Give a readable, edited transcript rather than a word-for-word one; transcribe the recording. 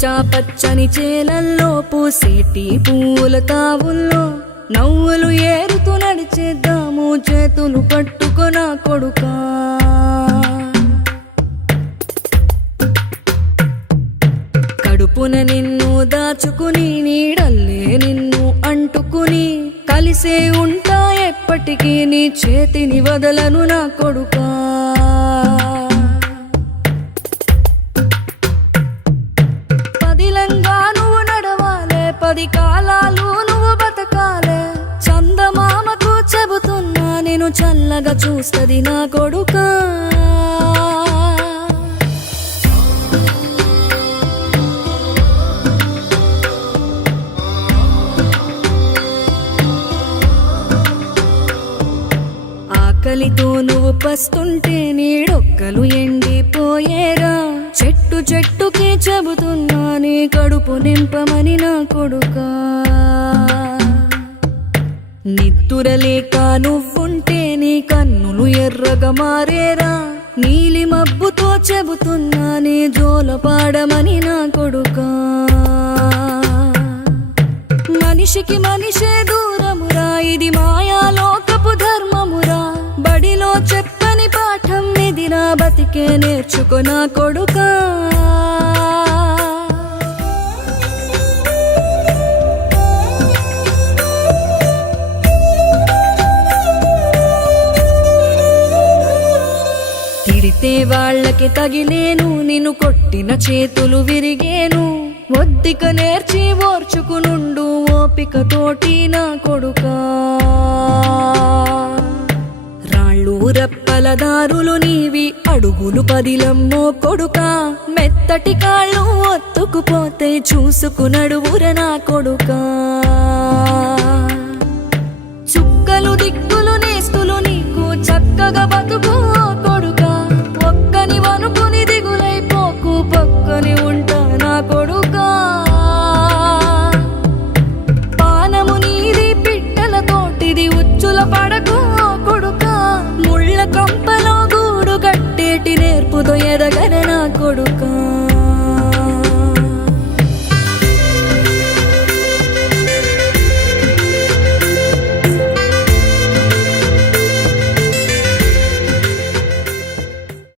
పచ్చా పచ్చని చేలల్లో పూసేటి పూల తావుల్లో నవ్వులు ఏరుతూ నడిచేద్దాము చేతులు పట్టుకొన కొడుకా. కడుపున నిన్ను దాచుకుని నీడల్లే నిన్ను అంటుకుని కలిసే ఉంటా ఎప్పటికీ నీ చేతిని వదలను నా కొడుకా. పదిలంగా నువ్వు నడవాలే, 10 కాలాలు నువ్వు బతకాలే. చందమామకు చెబుతున్నా నేను చల్లగా చూస్తది నా కొడుకా. ఆకలితో నువ్వు పస్తుంటే నీడొక్కలు ఎండిపోయేరా. చెట్టు చెట్టుకి చెబుతున్నా నీ కడుపు నింపమని నా కొడుకా. నిద్దురలేక నువ్వుంటే నీ కన్నులు ఎర్రగా మారేరా. నీలి మబ్బుతో చెబుతున్నా నీ జోల పాడమని నా కొడుకా. మనిషికి మనిషే దూరమురా, ఇది మాయాలోకపు ధర్మమురా. బడిలో చెప్పని పాఠం ఇది, నా బతికే నేర్చుకో నా కొడుకా. తిడితే వాళ్ళకి తగిలేను, నిన్ను కొట్టిన చేతులు విరిగేను. ఒద్దిక నేర్చి ఓర్చుకునుండు ఓపిక తోటి నా కొడుకా. రాళ్ళు రెప్పల దారులు నీవి, అడుగులు 10లమ్మో కొడుకా. మెత్తటి కాళ్ళు ఒత్తుకుపోతే చూసుకునడువుర నా కొడుకా. చుక్కలు దిక్కులు నేస్తులు నీకు చక్కగా బతుకు కొడుకా. ఒక్కని వనుకుని దిగులైపోకు, పక్కని ఉంటా నా కొడుకా. పానము నీది పిట్టలతోటిది, ఉచ్చుల పడకు కొడుకా. ముళ్ళ కంపలో గూడు కట్టేటి నేర్పుతో ఎదగన నా కొడుకా.